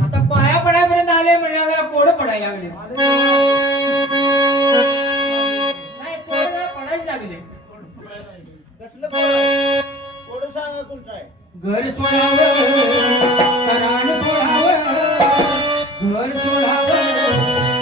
கதப்பாயப்படாமல் இருந்தாலே முடியாத கூட படம் யாரு कसलं थोड सांग आहे घर घर चोळावं